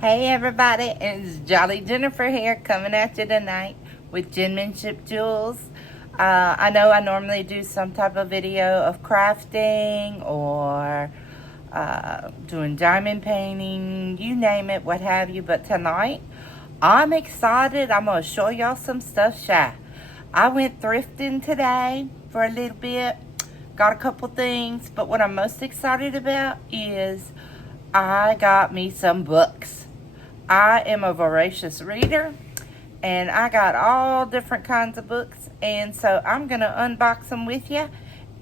Hey everybody, it's Jolly Jennifer here coming at you tonight with JENN-Menship Jewels. I know I normally do some type of video of crafting or doing diamond painting, you name it, what have you, but tonight I'm excited. I'm going to show y'all some stuff shy. I went thrifting today for a little bit, got a couple things, but what I'm most excited about is I got me some books. I am a voracious reader, and I got all different kinds of books, and so I'm going to unbox them with you,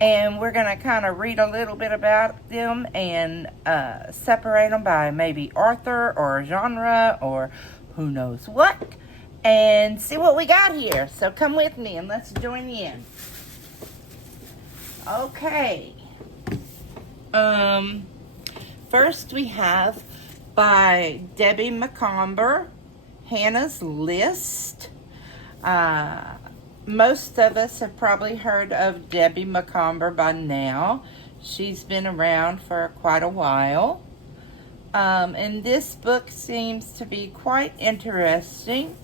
and we're going to kind of read a little bit about them and separate them by maybe author or genre or who knows what, and see what we got here. So come with me and let's join in. Okay. First we have by Debbie McComber, Hannah's List. Most of us have probably heard of Debbie McComber by now. She's been around for quite a while. And this book seems to be quite interesting.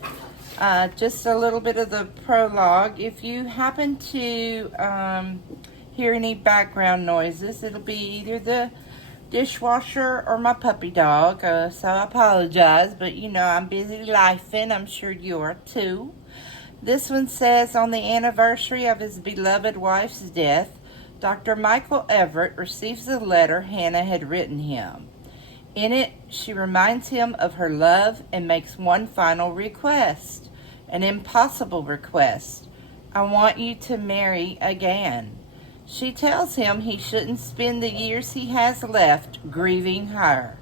Just a little bit of the prologue. If you happen to hear any background noises, it'll be either the dishwasher or my puppy dog, so I apologize, but you know I'm busy lifing. I'm sure you are too. This one says, on the anniversary of his beloved wife's death, Dr. Michael Everett receives a letter Hannah had written him. In it, she reminds him of her love and makes one final request, an impossible request. I want you to marry again. She tells him he shouldn't spend the years he has left grieving her.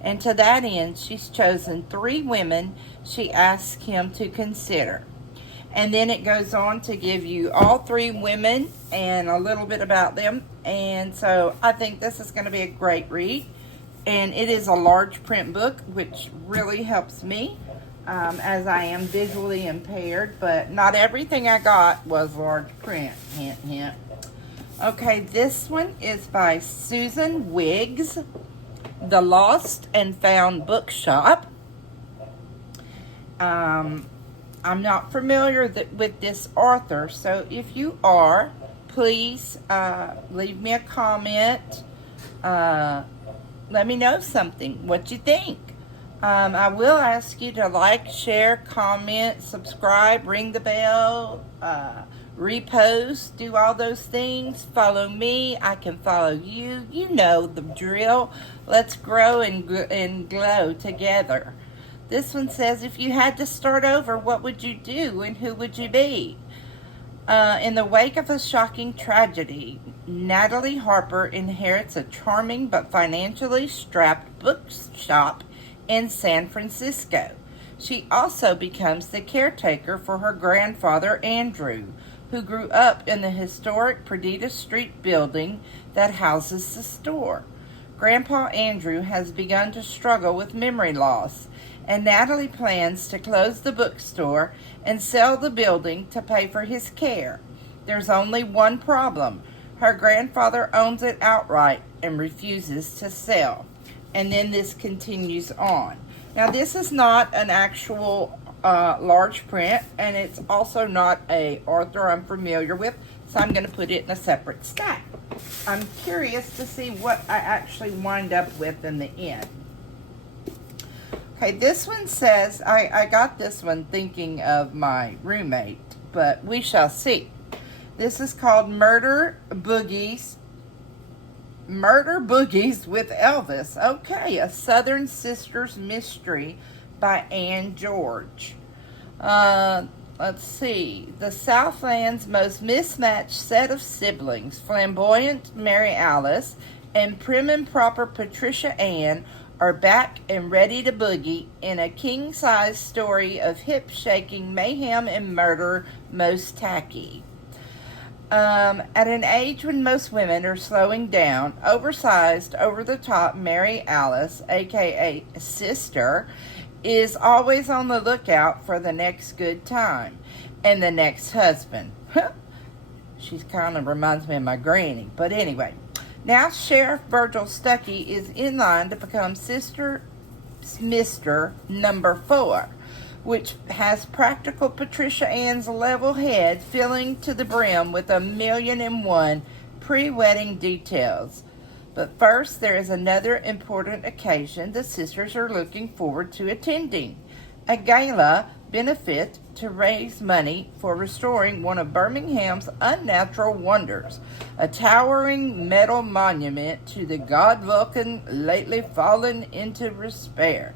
And to that end, she's chosen 3 women she asks him to consider. And then it goes on to give you all 3 women and a little bit about them. And so I think this is going to be a great read. And it is a large print book, which really helps me as I am visually impaired. But not everything I got was large print. Hint, hint. Okay, this one is by Susan Wiggs, The Lost and Found Bookshop. I'm not familiar with this author, so if you are, please leave me a comment. Let me know something, what you think. I will ask you to like, share, comment, subscribe, ring the bell, repost, do all those things. Follow me, I can follow you. You know the drill. Let's grow and glow together. This one says, if you had to start over, what would you do and who would you be? In the wake of a shocking tragedy, Natalie Harper inherits a charming but financially strapped bookshop in San Francisco. She also becomes the caretaker for her grandfather, Andrew, who grew up in the historic Perdita Street building that houses the store. Grandpa Andrew has begun to struggle with memory loss, and Natalie plans to close the bookstore and sell the building to pay for his care. There's only one problem. Her grandfather owns it outright and refuses to sell. And then this continues on. Now, this is not an actual large print, and it's also not a author I'm familiar with, so I'm going to put it in a separate stack. I'm curious to see what I actually wind up with in the end. Okay, this one says, I got this one thinking of my roommate, but we shall see. This is called Murder Boogies with Elvis. Okay, a Southern Sisters Mystery by Ann George. Let's see. The Southland's most mismatched set of siblings, flamboyant Mary Alice and prim and proper Patricia Ann, are back and ready to boogie in a king-size story of hip-shaking mayhem and murder most tacky. At an age when most women are slowing down, oversized, over-the-top Mary Alice, aka Sister, is always on the lookout for the next good time and the next husband. She kind of reminds me of my granny, but anyway. Now Sheriff Virgil Stuckey is in line to become Sister Mr. Number 4, which has practical Patricia Ann's level head filling to the brim with 1,000,001 pre-wedding details. But first, there is another important occasion the sisters are looking forward to attending. A gala benefit to raise money for restoring one of Birmingham's unnatural wonders, a towering metal monument to the god Vulcan lately fallen into despair.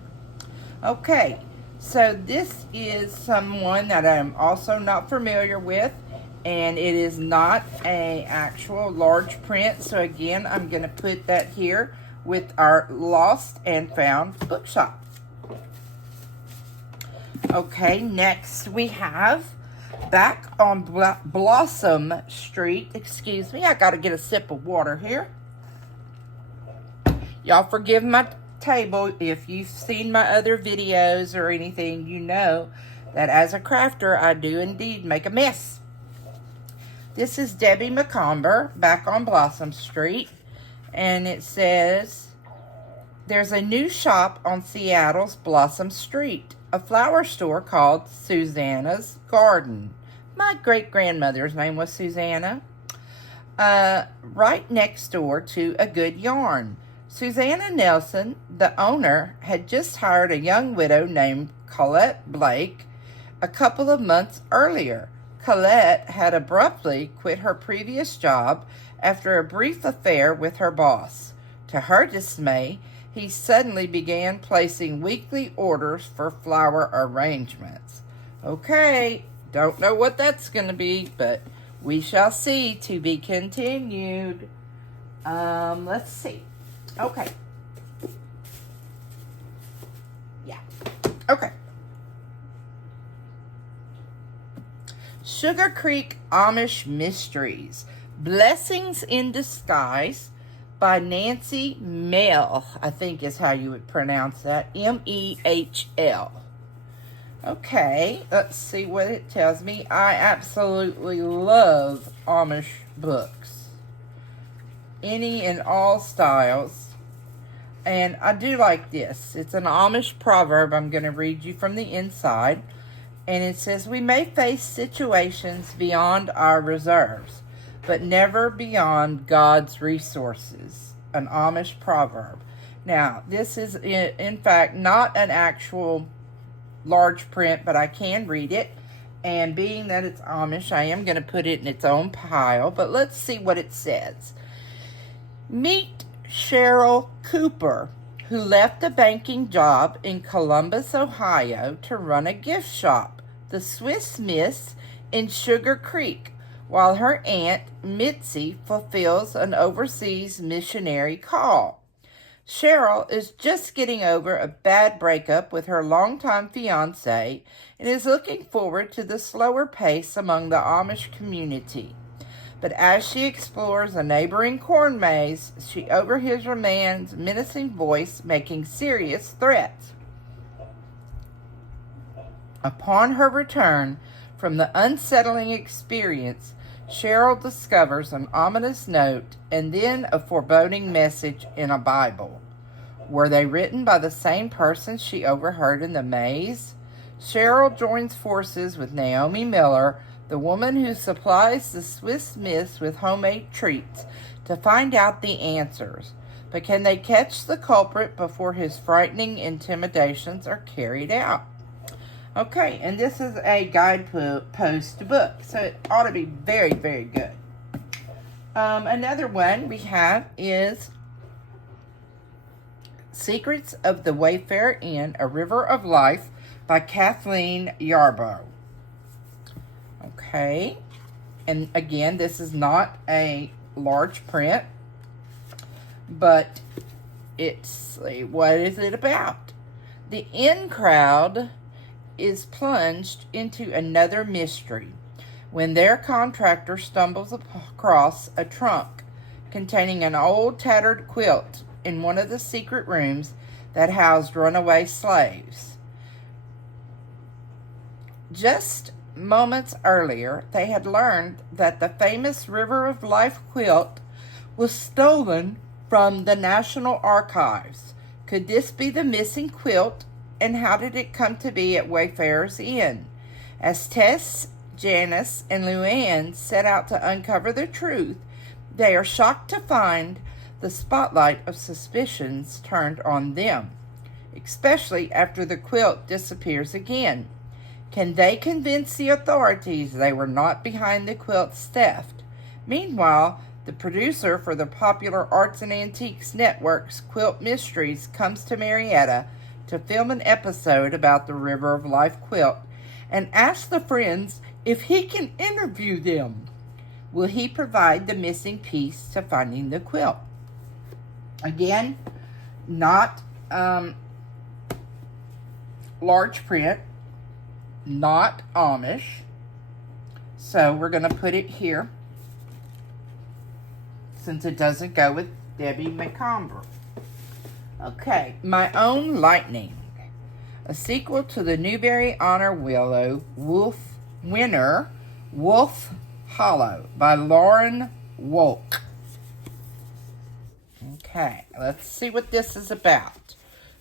Okay, so this is someone that I'm also not familiar with, and it is not an actual large print. So again, I'm going to put that here with our Lost and Found bookshop. Okay, next we have back on Blossom Street. Excuse me, I got to get a sip of water here. Y'all forgive my table. If you've seen my other videos or anything, you know that as a crafter, I do indeed make a mess. This is Debbie McComber back on Blossom Street, and it says, there's a new shop on Seattle's Blossom Street, a flower store called Susanna's Garden. My great-grandmother's name was Susanna. Right next door to A Good Yarn. Susanna Nelson, the owner, had just hired a young widow named Colette Blake a couple of months earlier. Colette had abruptly quit her previous job after a brief affair with her boss. To her dismay, he suddenly began placing weekly orders for flower arrangements. Okay, don't know what that's going to be, but we shall see. To be continued. Let's see. Okay. Yeah. Okay. Sugar Creek Amish Mysteries. Blessings in Disguise by Nancy Mehl, I think is how you would pronounce that. M-E-H-L. Okay, let's see what it tells me. I absolutely love Amish books. Any and all styles. And I do like this. It's an Amish proverb. I'm going to read you from the inside. And it says, we may face situations beyond our reserves, but never beyond God's resources. An Amish proverb. Now, this is, in fact, not an actual large print, but I can read it. And being that it's Amish, I am going to put it in its own pile. But let's see what it says. Meet Cheryl Cooper, who left a banking job in Columbus, Ohio, to run a gift shop, the Swiss Miss in Sugar Creek, while her aunt, Mitzi, fulfills an overseas missionary call. Cheryl is just getting over a bad breakup with her longtime fiancé and is looking forward to the slower pace among the Amish community. But as she explores a neighboring corn maze, she overhears a man's menacing voice making serious threats. Upon her return from the unsettling experience, Cheryl discovers an ominous note and then a foreboding message in a Bible. Were they written by the same person she overheard in the maze? Cheryl joins forces with Naomi Miller, the woman who supplies the Swiss Miss with homemade treats, to find out the answers. But can they catch the culprit before his frightening intimidations are carried out? Okay, and this is a guidepost book, so it ought to be very, very good. Another one we have is Secrets of the Wayfarer Inn, A River of Life by Kathleen Yarbrough. Okay, and again, this is not a large print, but it's, what is it about? The in crowd is plunged into another mystery when their contractor stumbles across a trunk containing an old tattered quilt in one of the secret rooms that housed runaway slaves. Just moments earlier, they had learned that the famous River of Life quilt was stolen from the National Archives, Could this be the missing quilt? And how did it come to be at Wayfarer's Inn? As Tess, Janice, and Luann set out to uncover the truth, they are shocked to find the spotlight of suspicions turned on them, especially after the quilt disappears again. Can they convince the authorities they were not behind the quilt's theft? Meanwhile, the producer for the popular Arts and Antiques Network's Quilt Mysteries comes to Marietta to film an episode about the River of Life quilt and asks the friends if he can interview them. Will he provide the missing piece to finding the quilt? Again, not large print, not Amish. So we're going to put it here since it doesn't go with Debbie McComber. Okay, My Own Lightning, a sequel to the Newbery Honor Willow winner, Wolf Hollow by Lauren Wolk. Okay, let's see what this is about.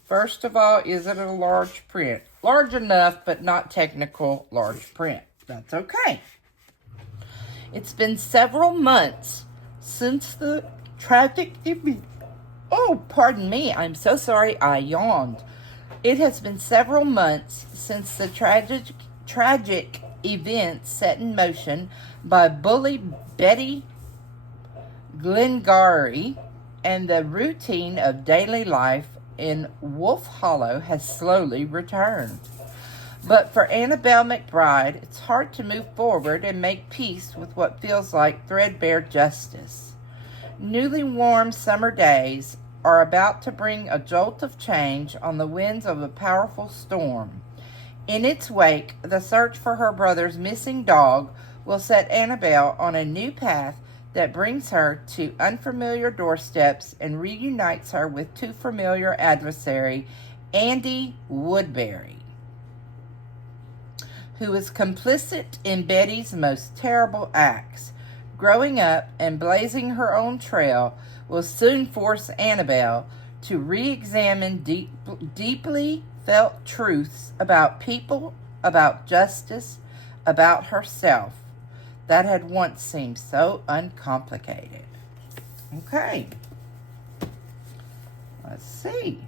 First of all, is it a large print? Large enough, but not technical large print. That's okay. It's been several months since the tragic event. Oh, pardon me. I'm so sorry. I yawned. It has been several months since the tragic event set in motion by bully Betty Glengarry, and the routine of daily life in Wolf Hollow has slowly returned. But for Annabelle McBride, it's hard to move forward and make peace with what feels like threadbare justice. Newly warm summer days are about to bring a jolt of change on the winds of a powerful storm. In its wake, the search for her brother's missing dog will set Annabelle on a new path that brings her to unfamiliar doorsteps and reunites her with too familiar adversary, Andy Woodbury, who is complicit in Betty's most terrible acts. Growing up and blazing her own trail will soon force Annabelle to re-examine deeply felt truths about people, about justice, about herself that had once seemed so uncomplicated. Okay. Let's see.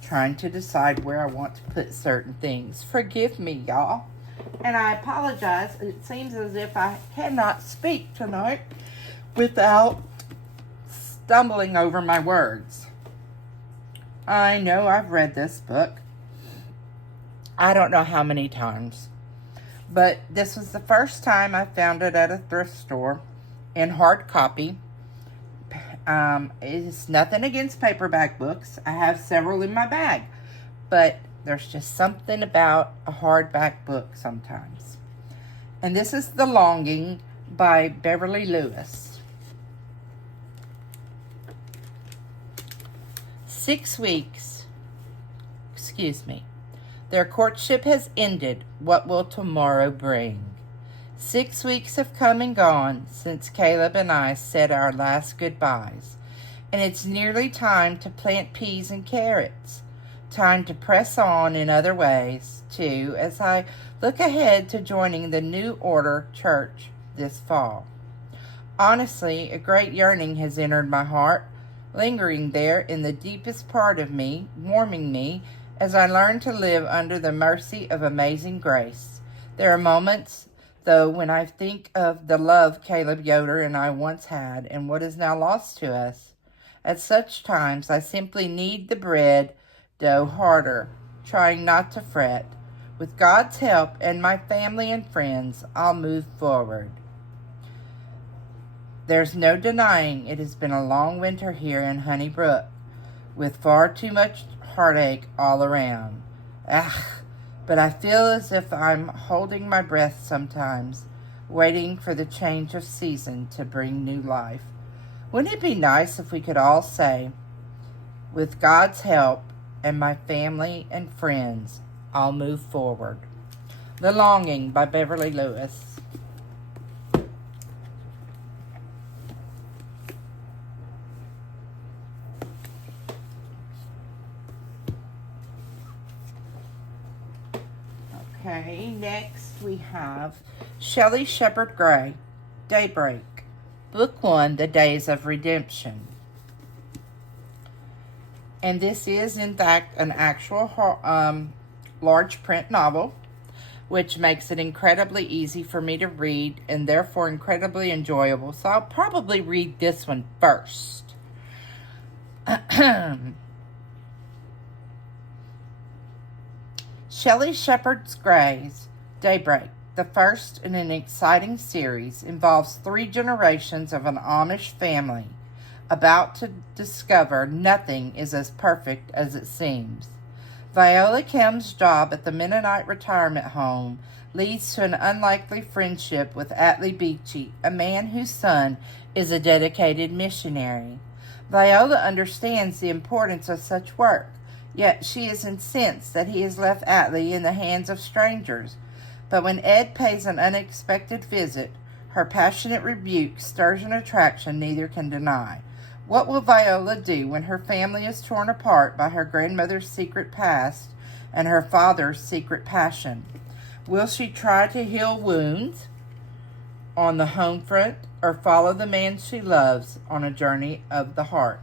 Trying to decide where I want to put certain things. Forgive me, y'all. And I apologize. It seems as if I cannot speak tonight without stumbling over my words. I know I've read this book. I don't know how many times. But this was the first time I found it at a thrift store in hard copy. It's nothing against paperback books. I have several in my bag. But there's just something about a hardback book sometimes. And this is The Longing by Beverly Lewis. 6 weeks. Their courtship has ended. What will tomorrow bring? 6 weeks have come and gone since Caleb and I said our last goodbyes. And it's nearly time to plant peas and carrots. Time to press on in other ways, too, as I look ahead to joining the New Order Church this fall. Honestly, a great yearning has entered my heart, lingering there in the deepest part of me, warming me as I learn to live under the mercy of amazing grace. There are moments, though, when I think of the love Caleb Yoder and I once had and what is now lost to us. At such times, I simply knead the bread dough harder, trying not to fret. With God's help and my family and friends, I'll move forward. There's no denying it has been a long winter here in Honeybrook, with far too much heartache all around. But I feel as if I'm holding my breath sometimes, waiting for the change of season to bring new life. Wouldn't it be nice if we could all say, with God's help and my family and friends, I'll move forward. The Longing by Beverly Lewis. Okay, next we have Shelley Shepherd Gray, Daybreak, Book 1, The Days of Redemption. And this is, in fact, an actual large print novel, which makes it incredibly easy for me to read and therefore incredibly enjoyable. So I'll probably read this one first. Shelley Shepherd Gray's Daybreak, the first in an exciting series, involves 3 generations of an Amish family about to discover nothing is as perfect as it seems. Viola Kem's job at the Mennonite retirement home leads to an unlikely friendship with Atlee Beachy, a man whose son is a dedicated missionary. Viola understands the importance of such work, yet she is incensed that he has left Atlee in the hands of strangers. But when Ed pays an unexpected visit, her passionate rebuke stirs an attraction neither can deny. What will Viola do when her family is torn apart by her grandmother's secret past and her father's secret passion? Will she try to heal wounds on the home front or follow the man she loves on a journey of the heart?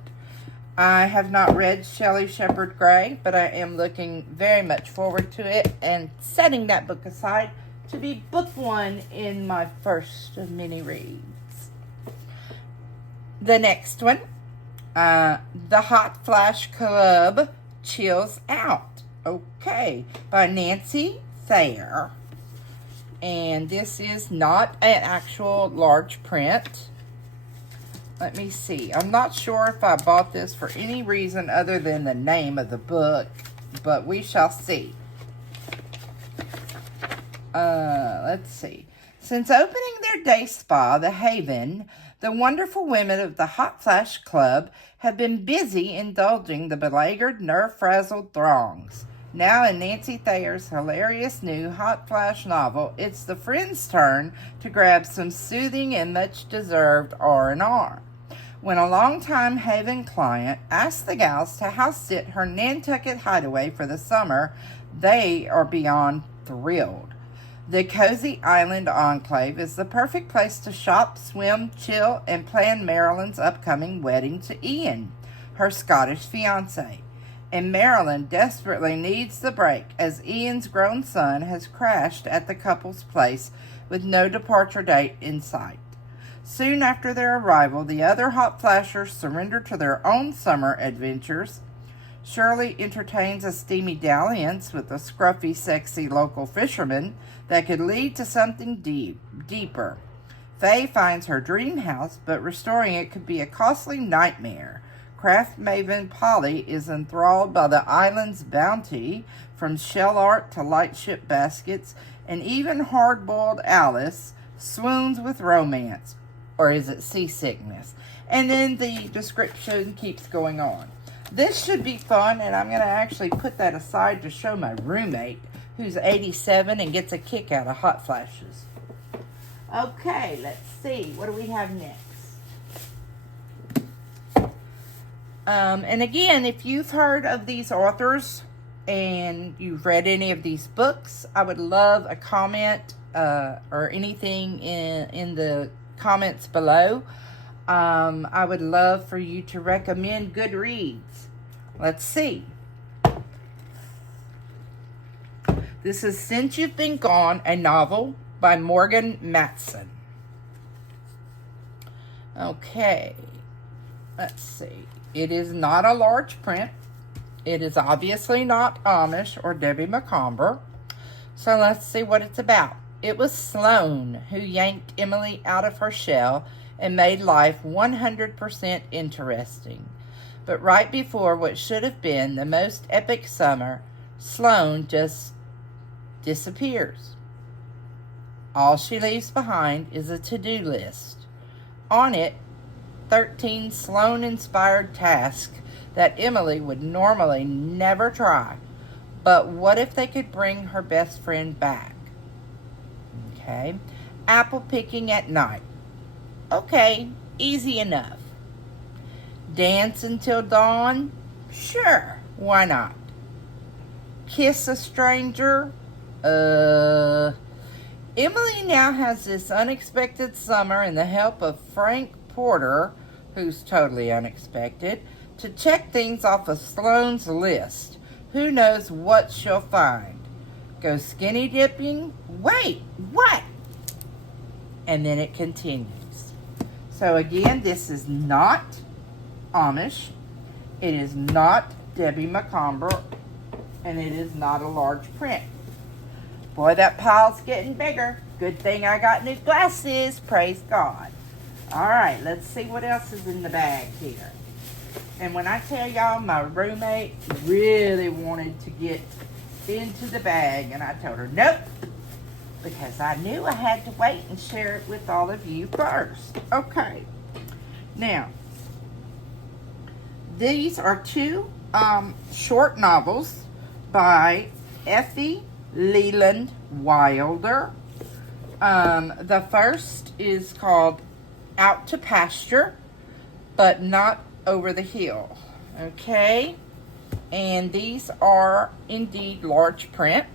I have not read Shelley Shepherd Gray, but I am looking very much forward to it and setting that book aside to be book 1 in my first of many reads. The next one, The Hot Flash Club Chills Out. Okay, by Nancy Thayer. And this is not an actual large print. Let me see. I'm not sure if I bought this for any reason other than the name of the book, but we shall see. Let's see. Since opening their day spa, The Haven, the wonderful women of the Hot Flash Club have been busy indulging the beleaguered, nerve-frazzled throngs. Now in Nancy Thayer's hilarious new Hot Flash novel, it's the friends' turn to grab some soothing and much-deserved R&R. When a longtime Haven client asks the gals to house-sit her Nantucket hideaway for the summer, they are beyond thrilled. The cozy island enclave is the perfect place to shop, swim, chill, and plan Marilyn's upcoming wedding to Ian, her Scottish fiancé. And Marilyn desperately needs the break as Ian's grown son has crashed at the couple's place with no departure date in sight. Soon after their arrival, the other hot flashers surrender to their own summer adventures. Shirley entertains a steamy dalliance with a scruffy, sexy local fisherman that could lead to something deeper. Faye finds her dream house, but restoring it could be a costly nightmare. Craft maven Polly is enthralled by the island's bounty, from shell art to lightship baskets, and even hard-boiled Alice swoons with romance. Or is it seasickness? And then the description keeps going on. This should be fun, and I'm going to actually put that aside to show my roommate, who's 87 and gets a kick out of hot flashes. Okay, let's see. What do we have next? And again, if you've heard of these authors and you've read any of these books, I would love a comment or anything in the comments below. I would love for you to recommend good reads. Let's see. This is Since You've Been Gone, a novel by Morgan Matson. Okay, let's see. It is not a large print. It is obviously not Amish or Debbie Macomber. So let's see what it's about. It was Sloane who yanked Emily out of her shell and made life 100% interesting. But right before what should have been the most epic summer, Sloane just disappears. All she leaves behind is a to-do list. On it, 13 Sloane-inspired tasks that Emily would normally never try. But what if they could bring her best friend back? Okay. Apple picking at night. Okay, easy enough. Dance until dawn? Sure, why not? Kiss a stranger? Emily now has this unexpected summer and the help of Frank Porter, who's totally unexpected, to check things off of Sloane's list. Who knows what she'll find? Go skinny dipping? Wait, what? And then it continues. So again, this is not Amish. It is not Debbie McComber. And it is not a large print. Boy, that pile's getting bigger. Good thing I got new glasses. Praise God. Alright, let's see what else is in the bag here. And when I tell y'all, my roommate really wanted to get into the bag. And I told her, nope. Because I knew I had to wait and share it with all of you first. Okay. Now, these are two short novels by Effie Leland Wilder. The first is called Out to Pasture, but Not Over the Hill. Okay? And these are indeed large print.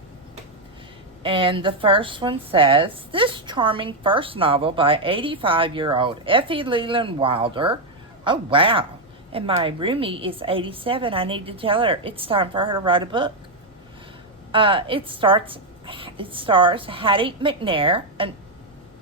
And the first one says, this charming first novel by 85-year-old Effie Leland Wilder. Oh, wow. And my roomie is 87. I need to tell her it's time for her to write a book. It stars Hattie McNair, an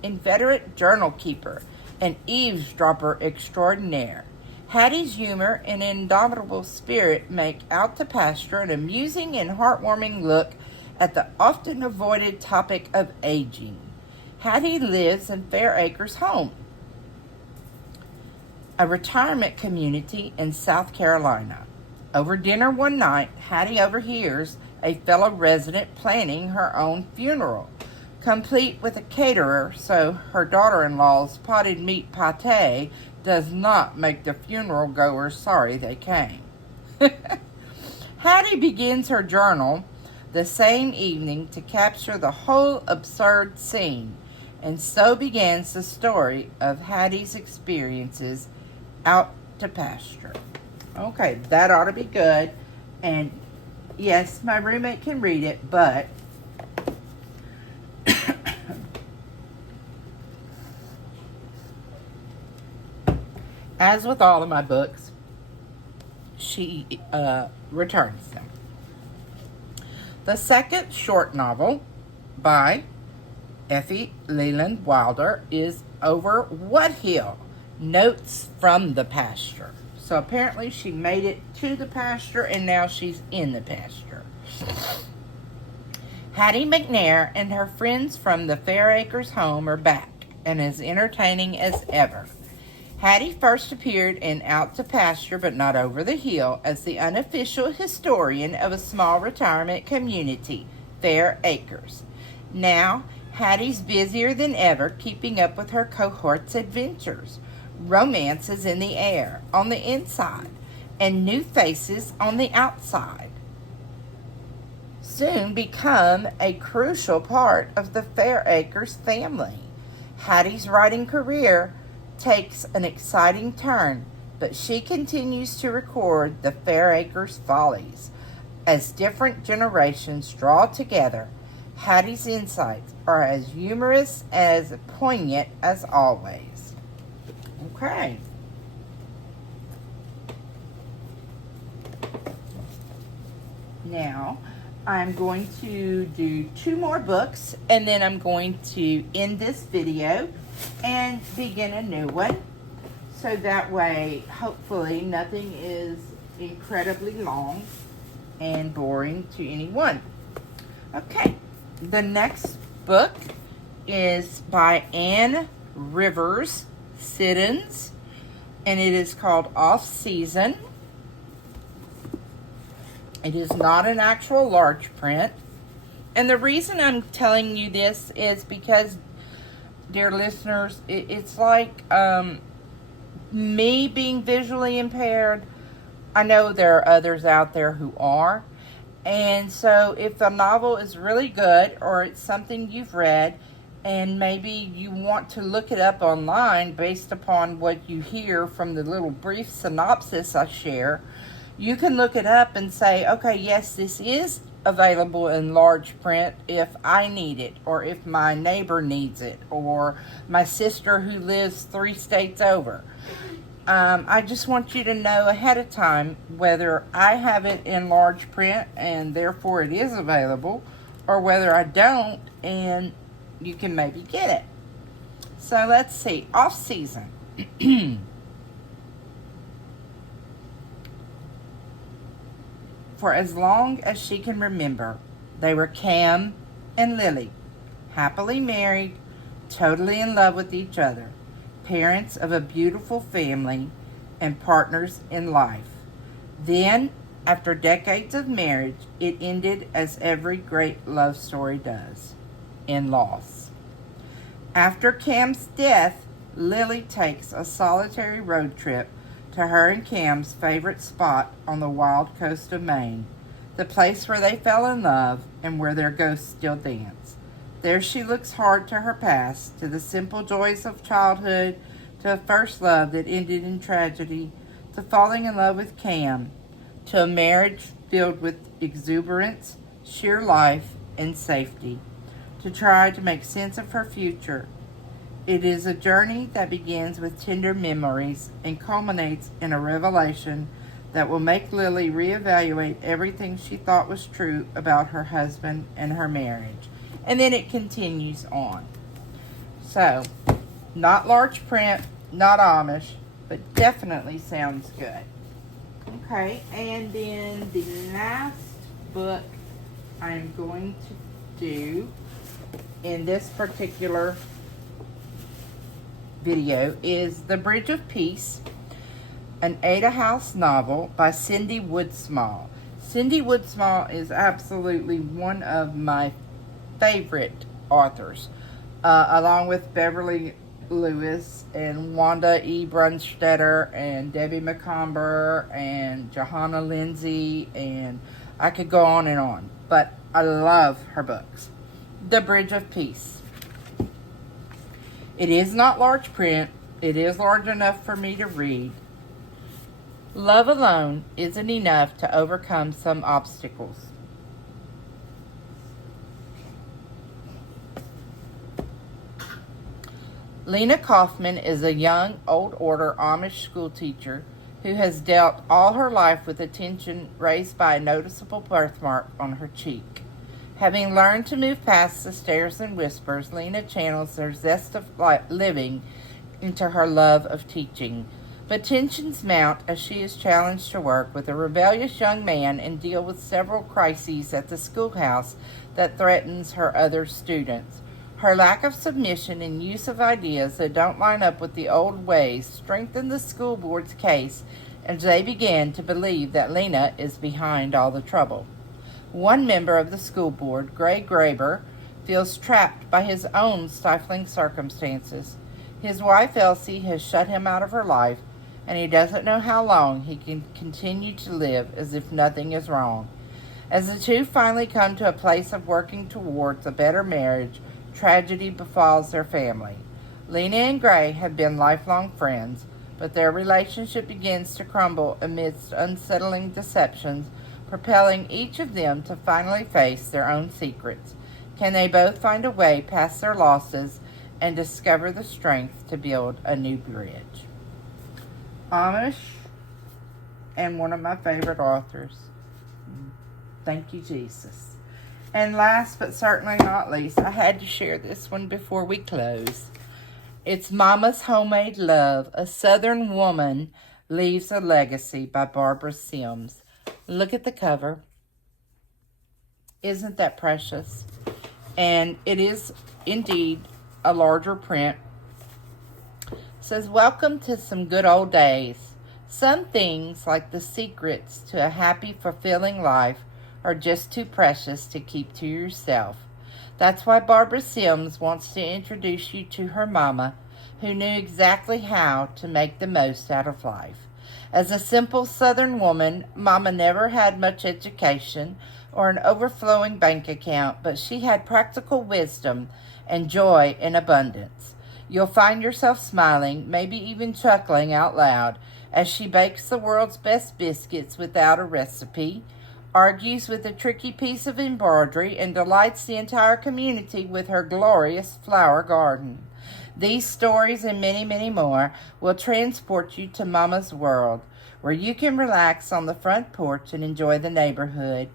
inveterate journal keeper, an eavesdropper extraordinaire. Hattie's humor and indomitable spirit make Out to Pasture an amusing and heartwarming look at the often avoided topic of aging. Hattie lives in Fair Acres Home, a retirement community in South Carolina. Over dinner one night, Hattie overhears a fellow resident planning her own funeral, complete with a caterer, so her daughter-in-law's potted meat pate does not make the funeral goers sorry they came. Hattie begins her journal the same evening to capture the whole absurd scene, and so begins the story of Hattie's experiences out to pasture. Okay, that ought to be good. And yes, my roommate can read it, but as with all of my books, she returns them. The second short novel by Effie Leland Wilder is Over What Hill? Notes from the Pasture. So apparently she made it to the pasture and now she's in the pasture. Hattie McNair and her friends from the Fair Acres home are back and as entertaining as ever. Hattie first appeared in Out to Pasture but Not Over the Hill as the unofficial historian of a small retirement community, Fair Acres. Now, Hattie's busier than ever keeping up with her cohort's adventures. Romance is in the air, on the inside, and new faces on the outside soon become a crucial part of the Fair Acres family. Hattie's writing career takes an exciting turn, but she continues to record the Fair Acres follies. As different generations draw together, Hattie's insights are as humorous and as poignant as always. Okay. Now, I'm going to do 2 more books, and then I'm going to end this video and begin a new one. So that way, hopefully, nothing is incredibly long and boring to anyone. Okay, the next book is by Ann Rivers Siddons, and it is called Off Season. It is not an actual large print. And the reason I'm telling you this is because, dear listeners, it's like me being visually impaired. I know there are others out there who are. And so if the novel is really good or it's something you've read and maybe you want to look it up online based upon what you hear from the little brief synopsis I share, you can look it up and say, okay, yes, this is available in large print if I need it, or if my neighbor needs it, or my sister who lives 3 states over. I just want you to know ahead of time whether I have it in large print and therefore it is available, or whether I don't and you can maybe get it. So let's see, off season. For as long as she can remember, they were Cam and Lily, happily married, totally in love with each other, parents of a beautiful family, and partners in life. Then, after decades of marriage, it ended as every great love story does, in loss. After Cam's death, Lily takes a solitary road trip to her and Cam's favorite spot on the wild coast of Maine, the place where they fell in love and where their ghosts still dance. There she looks hard to her past, to the simple joys of childhood, to a first love that ended in tragedy, to falling in love with Cam, to a marriage filled with exuberance, sheer life, and safety, to try to make sense of her future. It is a journey that begins with tender memories and culminates in a revelation that will make Lily reevaluate everything she thought was true about her husband and her marriage. And then it continues on. So, not large print, not Amish, but definitely sounds good. Okay, and then the last book I'm going to do in this particular video is The Bridge of Peace, an Ada House novel by Cindy Woodsmall. Cindy Woodsmall is absolutely one of my favorite authors, along with Beverly Lewis and Wanda E. Brunstetter and Debbie McComber and Johanna Lindsay, and I could go on, but I love her books. The Bridge of Peace. It is not large print. It is large enough for me to read. Love alone isn't enough to overcome some obstacles. Lena Kaufman is a young, old-order Amish schoolteacher who has dealt all her life with a tension raised by a noticeable birthmark on her cheek. Having learned to move past the stares and whispers, Lena channels their zest of living into her love of teaching. But tensions mount as she is challenged to work with a rebellious young man and deal with several crises at the schoolhouse that threatens her other students. Her lack of submission and use of ideas that don't line up with the old ways strengthen the school board's case as they begin to believe that Lena is behind all the trouble. One member of the school board, Gray Graber, feels trapped by his own stifling circumstances. His wife, Elsie, has shut him out of her life, and he doesn't know how long he can continue to live as if nothing is wrong. As the two finally come to a place of working towards a better marriage, tragedy befalls their family. Lena and Gray have been lifelong friends, but their relationship begins to crumble amidst unsettling deceptions, propelling each of them to finally face their own secrets. Can they both find a way past their losses and discover the strength to build a new bridge? Amish, and one of my favorite authors. Thank you, Jesus. And last but certainly not least, I had to share this one before we close. It's Mama's Homemade Love, A Southern Woman Leaves a Legacy by Barbara Sims. Look at the cover. Isn't that precious? And it is indeed a larger print. It says, welcome to some good old days. Some things, like the secrets to a happy, fulfilling life, are just too precious to keep to yourself. That's why Barbara Sims wants to introduce you to her mama, who knew exactly how to make the most out of life. As a simple Southern woman, Mama never had much education or an overflowing bank account, but she had practical wisdom and joy in abundance. You'll find yourself smiling, maybe even chuckling out loud, as she bakes the world's best biscuits without a recipe, argues with a tricky piece of embroidery, and delights the entire community with her glorious flower garden. These stories and many, many more will transport you to Mama's world, where you can relax on the front porch and enjoy the neighborhood.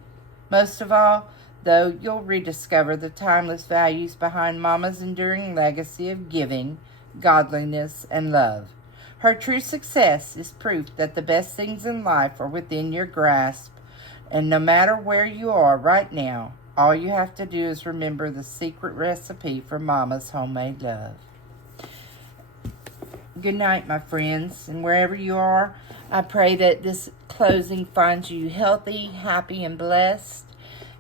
Most of all, though, you'll rediscover the timeless values behind Mama's enduring legacy of giving, godliness, and love. Her true success is proof that the best things in life are within your grasp, and no matter where you are right now, all you have to do is remember the secret recipe for Mama's homemade love. Good night, my friends, and wherever you are, I pray that this closing finds you healthy, happy, and blessed.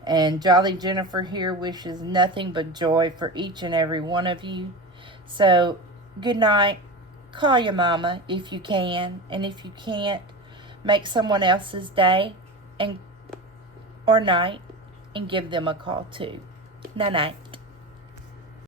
And Jolly Jennifer here wishes nothing but joy for each and every one of you. So, good night. Call your mama if you can, and if you can't, make someone else's day or night and give them a call too. Night-night.